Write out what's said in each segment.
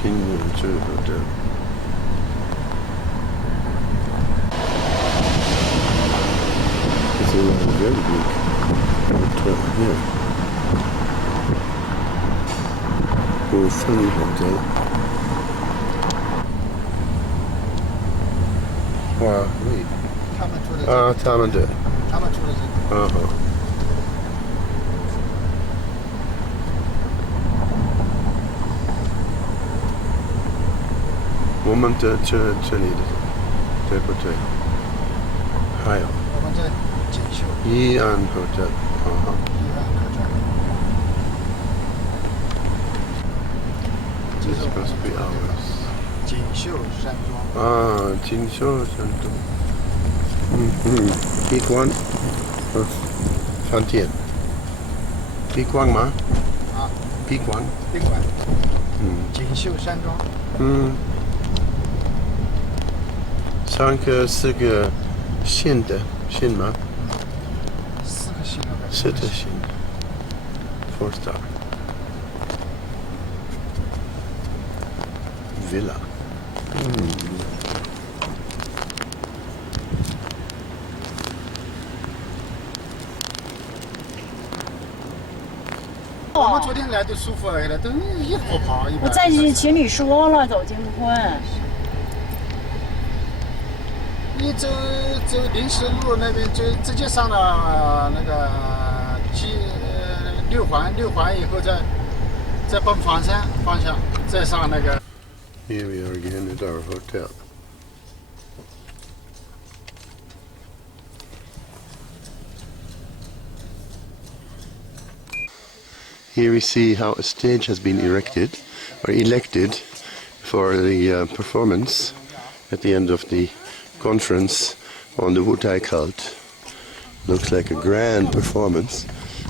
青年制 hotel. It's a very big hotel here. Funny hotel. Wow, wait. 他们住的啊，他们的。他们住的这个。啊哈。我们的这里的，对不对？还有。我们在锦绣。怡安 hotel， 啊哈。怡安 hotel。This must be ours。锦绣山庄。啊，锦绣山庄。闭关，饭店。闭关吗？啊。闭关。宾馆。锦绣山庄。3个4个县的县吗？4个县。是的县。4 star。Villa。我们昨天来都舒服了，都一直跑。我在群里说了，走金坤。你走临时路那边就直接上了那个六环以后再奔房山方向，再上那个。Here we are again at our hotel. Here we see how a stage has been erected or elected for the performance at the end of the conference on the Wutai cult. Looks like a grand performance.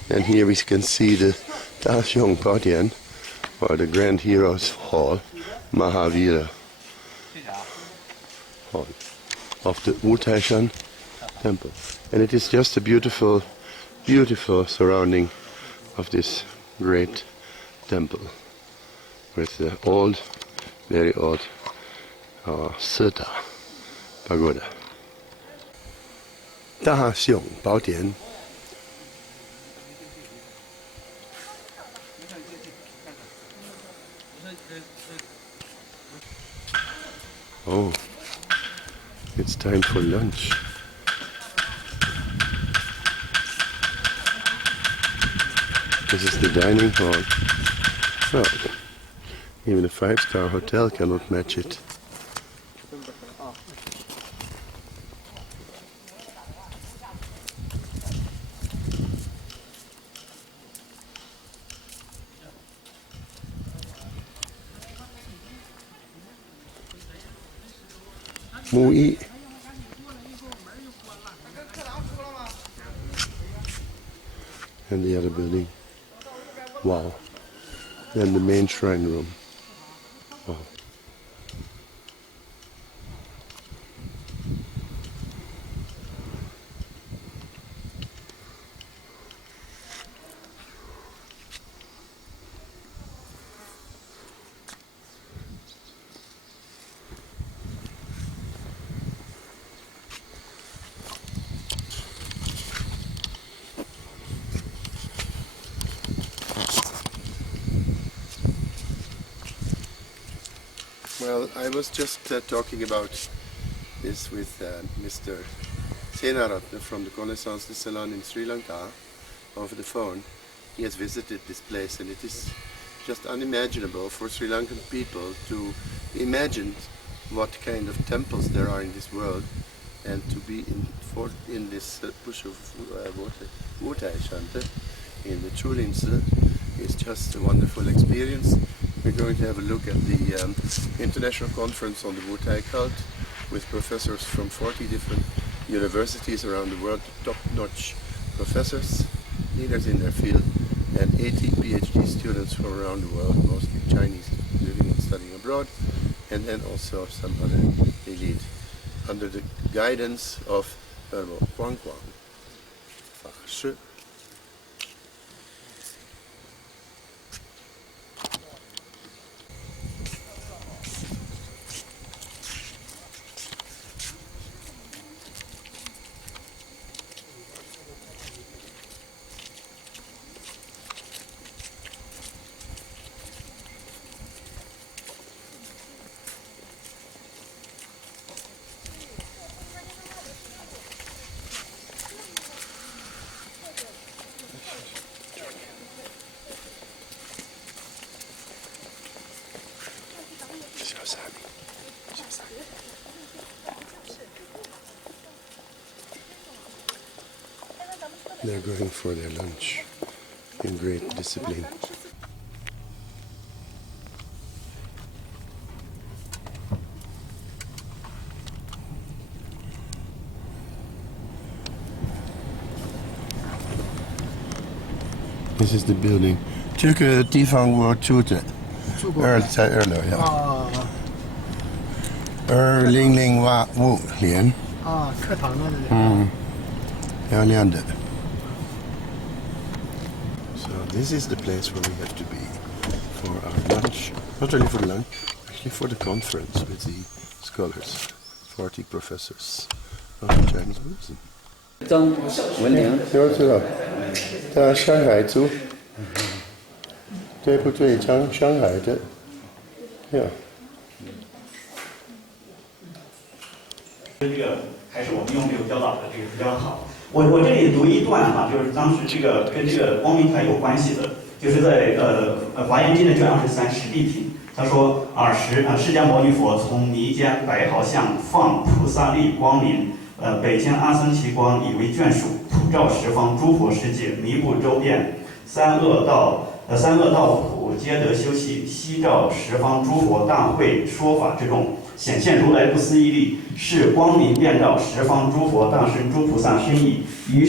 And here we can see the Daxiong Padian, or the Grand Heroes Hall, Mahavira Hall of the Wutai Shan temple. And it is just a beautiful, beautiful surrounding of this great temple with the old, very old Seta pagoda. Daxiong Padian. Oh, it's time for lunch. This is the dining hall. Well, even a 5-star hotel cannot match it. Mui. And the other building. Wow. Then the main shrine room. Wow. Well, I was just talking about this with Mr. Senaratne from the Connaissance de Salon in Sri Lanka over the phone. He has visited this place, and it is just unimaginable for Sri Lankan people to imagine what kind of temples there are in this world, and to be in this bush of Wutai Shante in the Chulinse is just a wonderful experience. We're going to have a look at the international conference on the Wutai cult with professors from 40 different universities around the world, top-notch professors, leaders in their field, and 80 PhD students from around the world, mostly Chinese living and studying abroad, and then also some other elite, under the guidance of Guang Guang. They're going for their lunch in great discipline. This is the building. 这个地方我住的，在2楼呀。2005年。课堂那里。漂亮的。So this is the place where we have to be for our lunch. Not only for lunch, actually for the conference with the scholars, 40 professors of Chinese Buddhism. 张文玲，我知道，他上海住，对不对？上海的，呀。这个还是我们用这个标导的这个比较好。我这里读一段哈，就是当时这个跟这个光明台有关系的，就是在华严经的卷23实地品，他说释迦牟尼佛从弥坚白毫相放菩萨力光明。北天阿僧祇光以为眷属，普照十方诸佛世界，弥补周遍，三恶道苦皆得修习，悉照十方诸佛大会说法之众，显现如来不思议力，是光明遍照十方诸佛大圣诸菩萨身意，于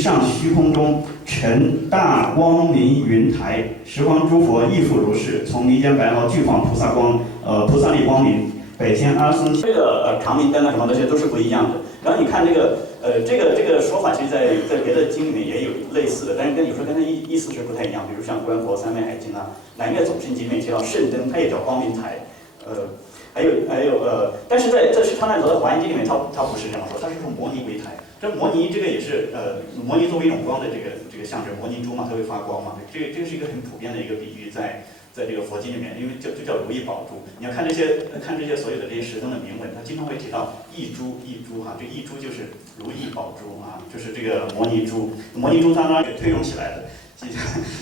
上虚空中成大光明云台，十方诸佛亦复如是，从弥坚白毫俱放菩萨力光明。北天阿僧这个长明灯啊什么的，这些都是不一样的。然后你看这个说法，其实在别的经里面也有类似的，但是有时候跟它意思是不太一样。比如像《观佛三昧海经》啊，《南岳总圣经》里面提到圣灯，它也叫光明台。还有但是在释迦牟尼佛的华严经里面，它不是这样说，它是说摩尼为台。这摩尼这个也是摩尼作为一种光的这个象征，摩尼珠嘛，它会发光嘛。这个是一个很普遍的一个比喻，在这个佛经里面，因为就叫如意宝珠。你要看这些所有的这些石灯的铭文，它经常会提到一珠哈，这一珠就是如意宝珠啊，就是这个摩尼珠。摩尼珠它当然也推崇起来的，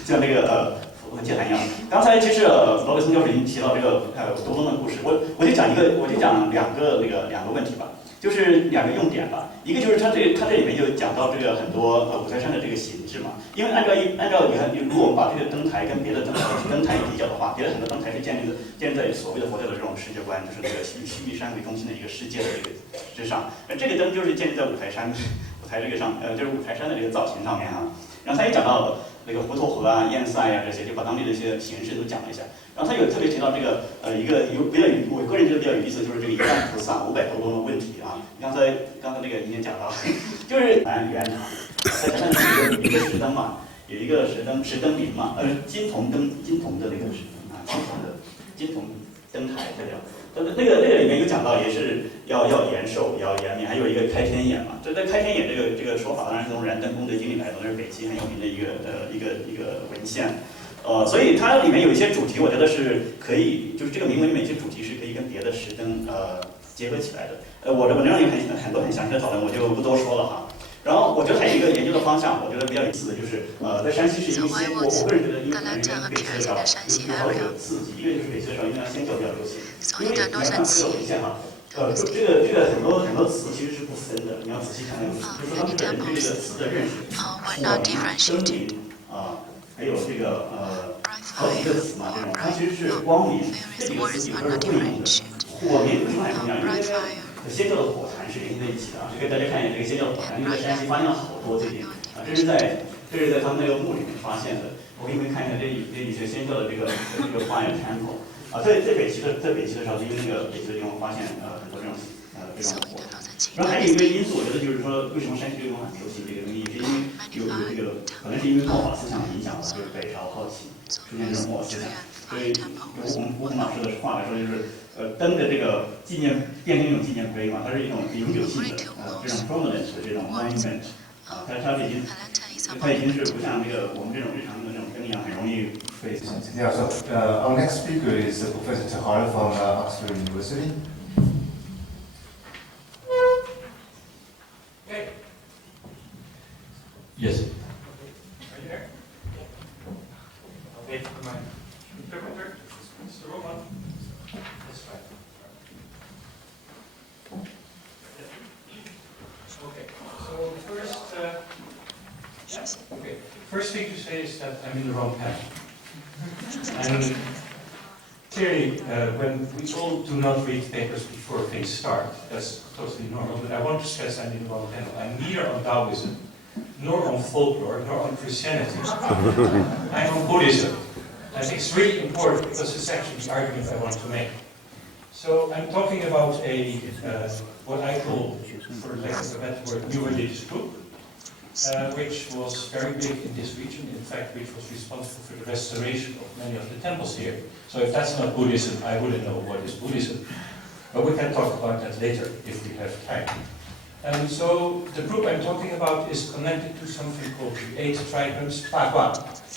像这个戒坛一样。刚才其实罗伟松教授已经提到这个多宗的故事，我就讲两个问题吧。就是两个用点吧，一个就是它这里面就讲到这个很多五台山的这个形制嘛，因为按照你看，如果我们把这个灯台跟别的灯台比较的话，别的很多灯台是建立在所谓的佛教的这种世界观，就是那个以须弥山为中心的一个世界的这个之上，这个灯就是建立在五台这个上，就是五台山的这个造型上面哈。然后他也讲到那个湖头河啊、堰塞呀这些，就把当地的一些形式都讲了一下。然后他有特别提到这个我个人觉得比较有意思，就是这个一万菩萨500多宗的问题啊。刚才那个已经讲到，就是圆塔，在山上有一个石灯嘛，有一个石灯明嘛，金铜的那个石灯啊，金铜灯台这叫。那个里面有讲到，也是要延寿，要延命，还有一个开天眼嘛。这开天眼这个说法，当然是从燃灯功德经里来的，那是北齐很有名的一个文献。所以它里面有一些主题，我觉得是可以，就是这个铭文里面一些主题是可以跟别的石灯结合起来的。我的文章里很多很详细的讨论，我就不多说了哈。然后我觉得还有一个研究的方向，我觉得比较有意思的就是，在山西是因为我个人觉得，因为北齐的时候有好几个刺激，一个就是北齐的时候，因为仙教比较流行，因为你要看这个文献哈，这个很多词其实是不分的，你要仔细看那个词，就是说他们人对这个词的认识，灯明还有这个好几个词嘛，这种它其实是光明这几个词有时候是对应的，火明为什么很重要？因为仙教的火坛是联系在一起的啊，就给大家看一眼这个仙教的火坛，因为在山西发现了好多最近啊，这是在他们那个墓里面发现的。我给你们看一下这一些仙教的这个 fire temple 啊，在北齐的时候，因为那个北齐的地方发现很多这种火。然后还有一个因素，我觉得就是说，为什么山西这个地方很流行这个东西，是因为有这个，可能是因为末法思想的影响吧，就是北朝后期出现这种末法思想，所以用吴孔老师的话来说，就是灯的这个纪念变成一种纪念碑嘛，它是一种永久性的这种 permanent 的这种 monument 啊，它已经是不像这个我们这种日常用的这种灯一样，很容易被。Yeah, so our next speaker is Professor Chahar from Oxford University. Yes. Are you there? Okay, for my interpreter, Mr. Roman. That's right. Okay, so the first is that I'm in the wrong panel. And clearly, when we all do not read papers before things start, that's totally normal, but I want to stress I'm in the wrong panel. I'm neither on Taoism, nor on folklore, nor on Christianity. I'm on Buddhism. I think it's really important because it's actually the argument I want to make. So I'm talking about a, what I call, for lack of a better word, new religious group, which was very big in this region, in fact, which was responsible for the restoration of many of the temples here. So if that's not Buddhism, I wouldn't know what is Buddhism. But we can talk about that later, if we have time. And so the group I'm talking about is connected to something called the 8 trigrams,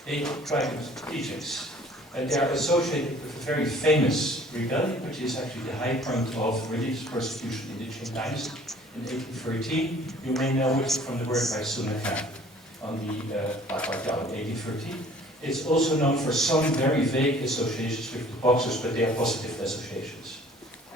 8 trigrams teachings. And they are associated with a very famous rebellion, which is actually the high point of religious persecution in the Qing dynasty in 1813. You may know it from the work by Sun Shan on the Jiao in 1813. It's also known for some very vague associations with the Boxers, but they are positive associations.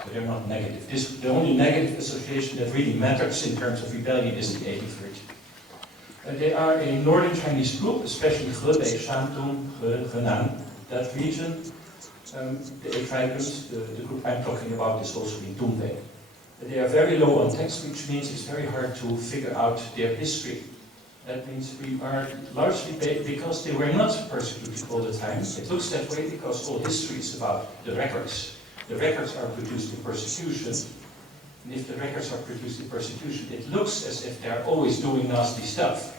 So they're not negative. The only negative association that really matters in terms of rebellion is the 1813. They are a northern Chinese group, especially Hebei, Shantung, Henan. That region, the 8 trigrams, the group I'm talking about is also in Dunwei. They are very low on text, which means it's very hard to figure out their history. That means we are largely because they were not persecuted all the time. It looks that way because all history is about the records. The records are produced in persecution, and if the records are produced in persecution, it looks as if they're always doing nasty stuff.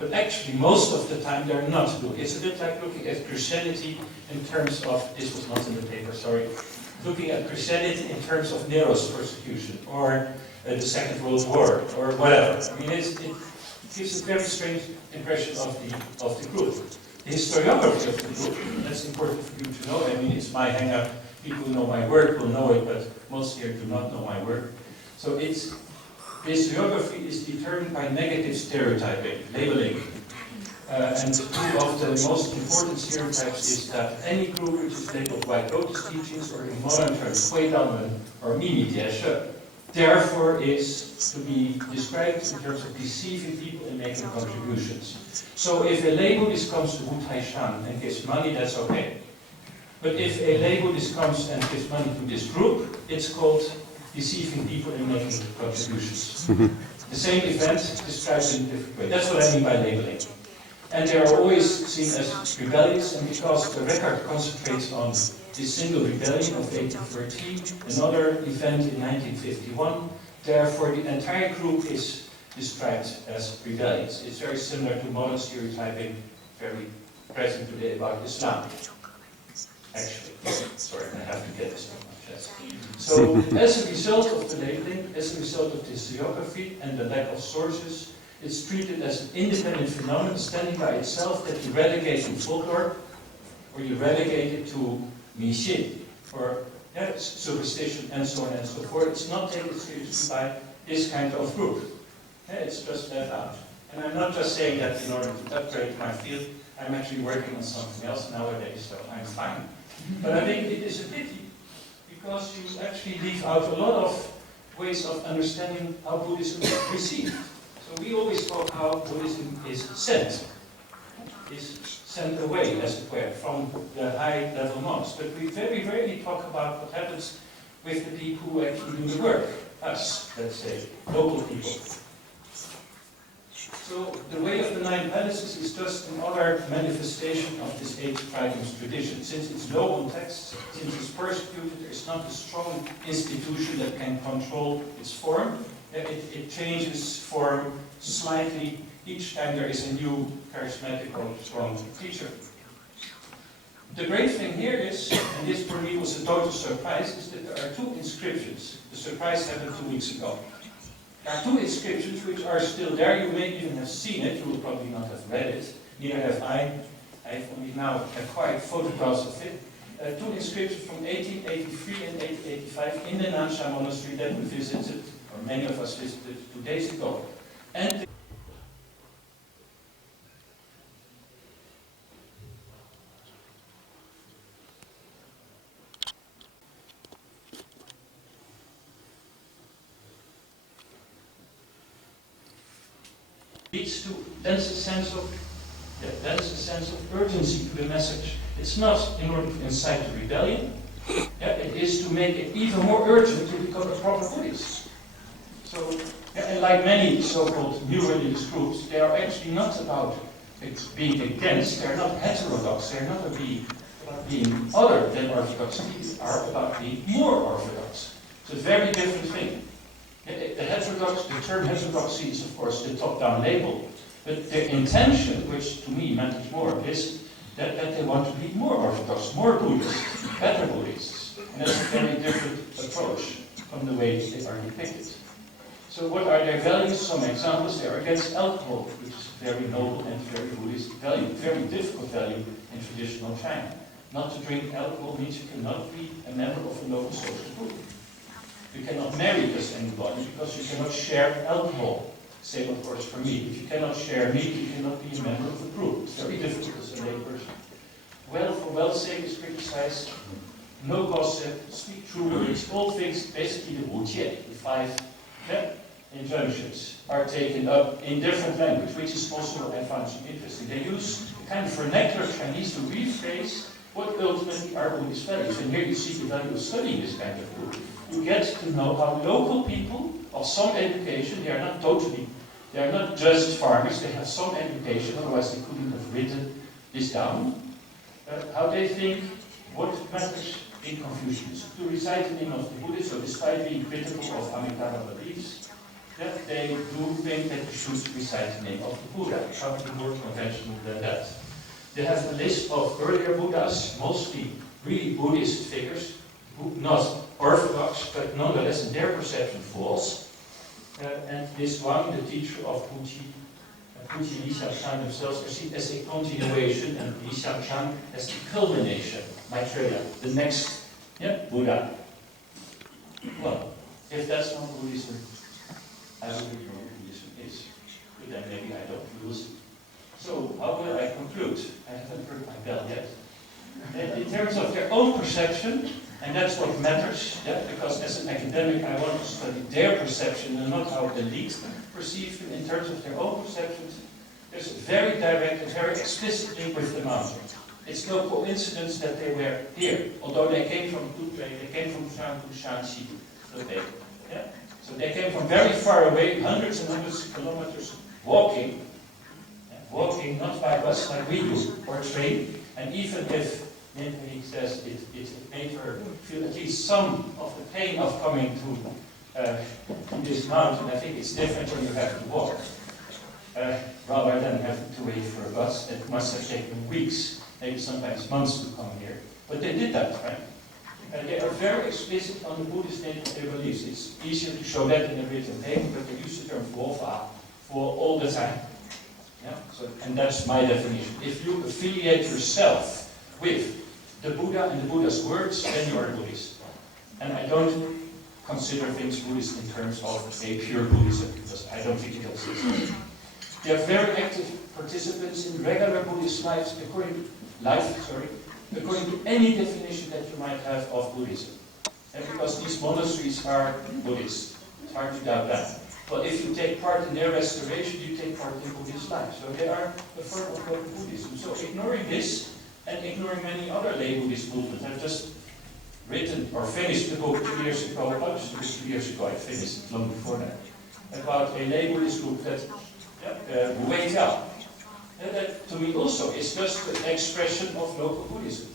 But actually, most of the time, they're not doing. It's a bit like looking at Christianity in terms of, this was not in the paper, sorry, looking at Christianity in terms of Nero's persecution, or the Second World War, or whatever. I mean, it gives a very strange impression of the group. The historiography of the group, that's important for you to know. I mean, it's my hang-up. People who know my work will know it, but most here do not know my work. So the historiography is determined by negative stereotyping, labeling. And two of the most important stereotypes is that any group which is labeled white lotus teachings, or in modern terms, Huidamen or Mimi Diesche, therefore is to be described in terms of deceiving people and making contributions. So if a labelist comes to Wu Tai Shan and gives money, that's okay. But if a labelist comes and gives money to this group, it's called deceiving people and making contributions. The same event described in a different way. That's what I mean by labeling. And they are always seen as rebellious, and because the record concentrates on this single rebellion of 1813, another event in 1951, therefore the entire group is described as rebellious. It's very similar to modern stereotyping, very present today about Islam. Actually, sorry, I have to get this. So, as a result of the labeling, as a result of the historiography and the lack of sources, it's treated as an independent phenomenon standing by itself that you relegate to folklore, or you relegate it to mixin, or superstition, and so on and so forth. It's not taken seriously by this kind of group. It's just left out. And I'm not just saying that in order to upgrade my field. I'm actually working on something else nowadays, so I'm fine. But I think it is a pity, because you actually leave out a lot of ways of understanding how Buddhism is received. So we always talk how Buddhism is sent away, as it were, from the high-level monks. But we very rarely talk about what happens with the people who actually do the work, us, let's say, local people. So the way of the 9 palaces is just another manifestation of this 8 trigrams tradition. Since it's low on text, since it's persecuted, there's not a strong institution that can control its form. It changes form slightly each time there is a new charismatic or strong teacher. The great thing here is, and this for me was a total surprise, is that there are 2 inscriptions. The surprise happened 2 weeks ago. There are 2 inscriptions which are still there. You may even have seen it. You will probably not have read it. Neither have I. I've only now acquired photographs of it. 2 inscriptions from 1883 and 1885 in the Nansha monastery that we visited, or many of us visited 2 days ago. And leads to dense sense of That is a sense of urgency to the message. It's not in order to incite to rebellion. Yeah, it is to make it even more urgent to become a proper Buddhist. So, and like many so-called new religious groups, they are actually not about being against, they're not heterodox, they're not about being other than orthodox, they are about being more orthodox. It's a very different thing. The term heterodoxy is of course the top-down label, but their intention, which to me matters more, is that they want to be more orthodox, more Buddhist, better Buddhists. And that's a very different approach from the way they are depicted. So what are their values? Some examples. They are against alcohol, which is a very noble and very Buddhist value, very difficult value in traditional China. Not to drink alcohol means you cannot be a member of a local social group. You cannot marry just anybody because you cannot share alcohol. Same of course for meat. If you cannot share meat, you cannot be a member of a group. It's very difficult as a lay person. Well, for wealth's sake is criticized. No gossip, speak true words, all things, basically the wujian, the 5 injunctions, are taken up in different language, which is also what I found so interesting. They use kind of vernacular Chinese to rephrase what ultimately are Buddhist values. And here you see the value of studying this kind of book. You get to know how local people of some education, they are not just farmers, they have some education, otherwise they couldn't have written this down. How they think, what matters in Confucianism. To recite the name of the Buddha, so despite being critical of Amitabha beliefs, that they do think that you should recite the name of the Buddha. Something more conventional than that. They have a list of earlier Buddhas, mostly really Buddhist figures, not orthodox, but nonetheless in their perception false. And this one, the teacher of Puji Li Xiangshan themselves, are seen as a continuation, and Li Xiangshan as the culmination, Maitreya, the next Buddha. Well, if that's not Buddhism, I don't know what Buddhism is. But then maybe I don't lose. So, how will I conclude? I haven't heard my bell yet. In terms of their own perception, and that's what matters, because as an academic I want to study their perception and not how the elite perceive them. In terms of their own perceptions, there's a very direct and very explicit link with the mountain. It's no coincidence that they were here, although they came from Tutrei, they came from Shan to Shanxi. So they came from very far away, hundreds and hundreds of kilometers, walking, not by bus like we do, or train, and even if he says it made her feel at least some of the pain of coming to this mountain. I think it's different when you have to walk, rather than having to wait for a bus that must have taken weeks, maybe sometimes months to come here. But they did that, right? And they are very explicit on the Buddhist nature of their beliefs. It's easier to show that in a written paper, but they use the term Wofa for all the time. So, and that's my definition. If you affiliate yourself with the Buddha and the Buddha's words, then you are a Buddhist. And I don't consider things Buddhist in terms of a pure Buddhism, because I don't think it exists. They are very active participants in regular Buddhist life, according to any definition that you might have of Buddhism. And because these monasteries are Buddhist, it's hard to doubt that. But if you take part in their restoration, you take part in Buddhist life. So they are a form of local Buddhism. So ignoring this, and ignoring many other lay Buddhist movements. I've just written or finished the book 2 years ago, published it 2 years ago, I finished it long before that, about a lay Buddhist group that Wake Up. That to me also is just an expression of local Buddhism.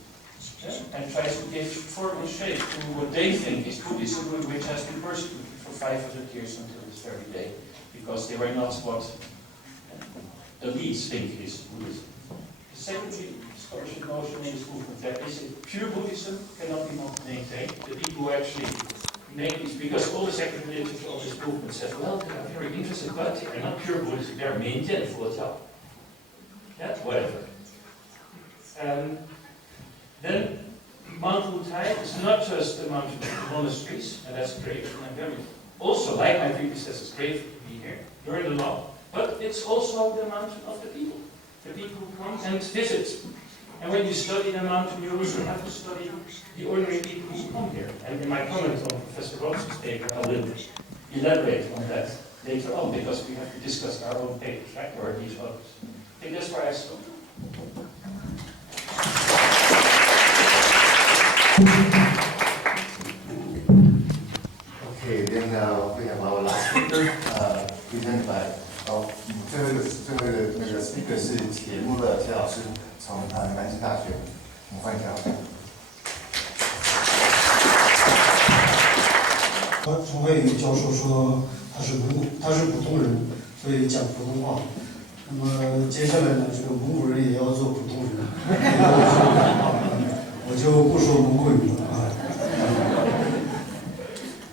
And tries to give form and shape to what they think is Buddhism, which has been persecuted for 500 years until this very day, because they were not what the elites think is Buddhism. Secondly, scholarship notion in this movement, that is a pure Buddhism cannot be maintained. The people who actually make this, because all the second religions of this movement said, well, they are very interested, but they are not pure Buddhism, they are maintained for itself. Whatever. Then Mount Wutai is not just the mountain of the monasteries, and that's great, and I'm very, also like my predecessors, grateful to be here, learn a lot, but it's also the mountain of the people who come and visit. And when you study the mountain, you also have to study the ordinary people who come here. And in my comment on Professor Ross's paper, I will elaborate on that later on, because we have to discuss our own papers, right, or these others. I think that's where I stop. Okay, then we have our last speaker, presented by 最后一个speaker 是铁木乐铁老师，从南京大学，我们欢迎铁老师。从外语教授说他是普通人，所以讲普通话。那么接下来呢，这个蒙古人也要做普通人，我就不说蒙古语了啊。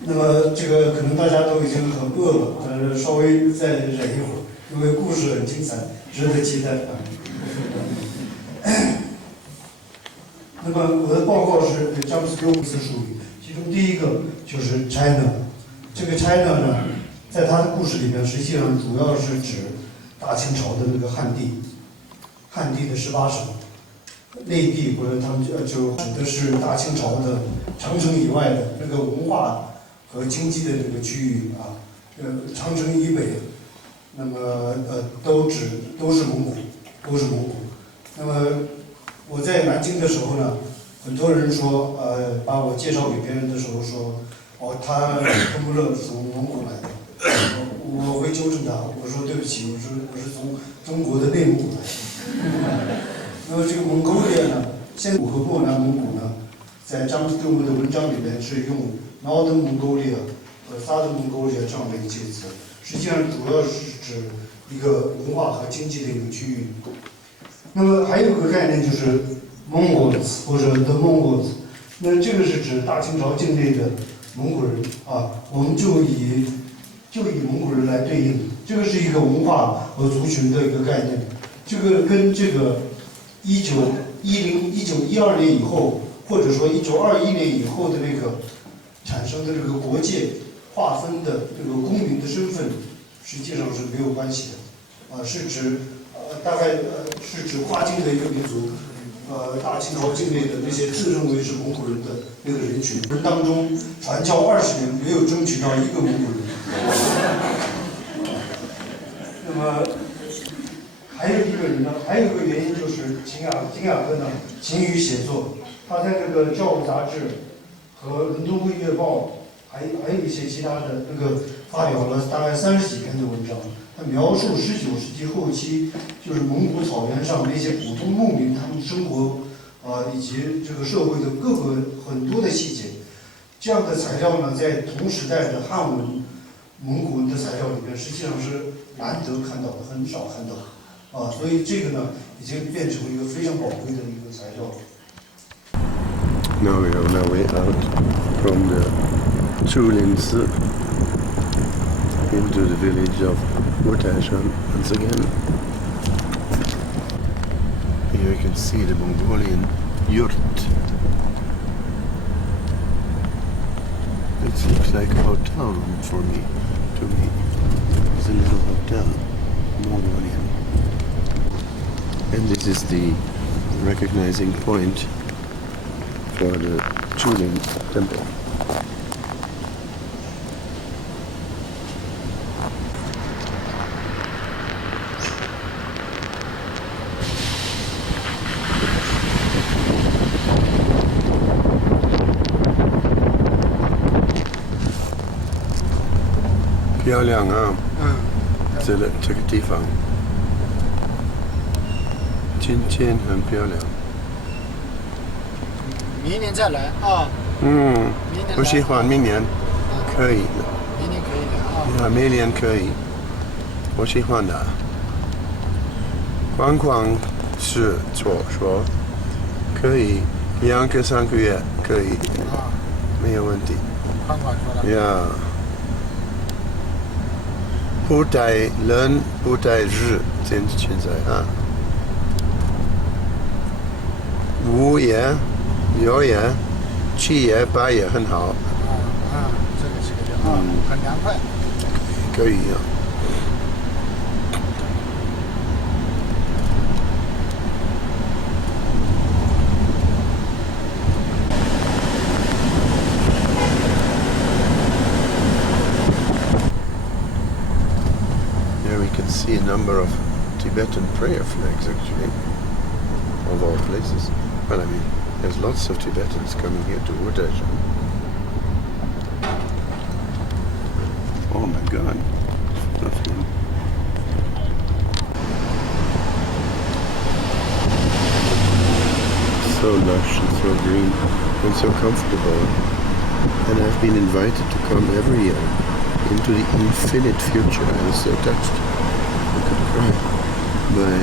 那么这个可能大家都已经很饿了，但是稍微再忍一会儿，因为故事很精彩，值得期待啊。那么我的报告是詹姆斯·6次术语，其中第一个就是 China。这个 China 呢，在他的故事里面，实际上主要是指大清朝的那个汉地的18省，内地或者他们就指的是大清朝的长城以外的那个文化和经济的这个区域啊，长城以北，那么都是蒙古。那么我在南京的时候呢，很多人说把我介绍给别人的时候说，他科穆勒从蒙古来的，我会纠正他，我说对不起，我是从中国的内蒙古来的。那么这个蒙古列呢，现古和漠南蒙古呢，在詹姆斯·杜姆的文章里面是用 Northern Mongolia 和 Southern Mongolia 这样的一个介词，实际上主要是指一个文化和经济的一个区域。那么还有个概念就是 Mongols 或者 The Mongols， 那这个是指大清朝境内的蒙古人啊，我们就以蒙古人来对应，这个是一个文化和族群的一个概念。这个跟这个1912年以后，或者说1921年以后的那个产生的这个国界划分的这个公民的身份，实际上是没有关系的，是指大概是指跨境的一个民族，大清朝境内的那些自认为是蒙古人的那个人群，人当中传教20年没有争取到一个蒙古人。那么还有一个原因就是秦雅哥呢勤于写作，他在这个《教育杂志》和《伦敦卫月报》还有一些其他的那个发表了大概30几篇的文章，他描述19世纪后期就是蒙古草原上那些普通牧民他们生活以及这个社会的各个很多的细节。这样的材料呢，在同时代的汉文、蒙古文的材料里面，实际上是难得看到的，很少看到。所以这个呢，已经变成一个非常宝贵的一个材料。Now we are on our way out from the Chulins into the village of Shan once again. Here you can see the Mongolian yurt. It looks like a hotel room to me. It's a little hotel, Mongolian. And this is the recognizing point for the Chulin temple.漂亮啊！这个地方，今天很漂亮。明年再来啊。我喜欢明年，可以的。明年可以的啊。明年可以，我喜欢的。观光是说可以2个3个月可以，没有问题。观光说的。呀。不带冷，不带热，现在啊。5月、6月、7月、8月很好。这个是个很凉快。可以啊。Here we can see a number of Tibetan prayer flags actually. of all places. Well, I mean, there's lots of Tibetans coming here to Urdajan. Oh my God. Nothing. So lush and so green and so comfortable. And I've been invited to come every year into the infinite future. I was so touched. I could cry. By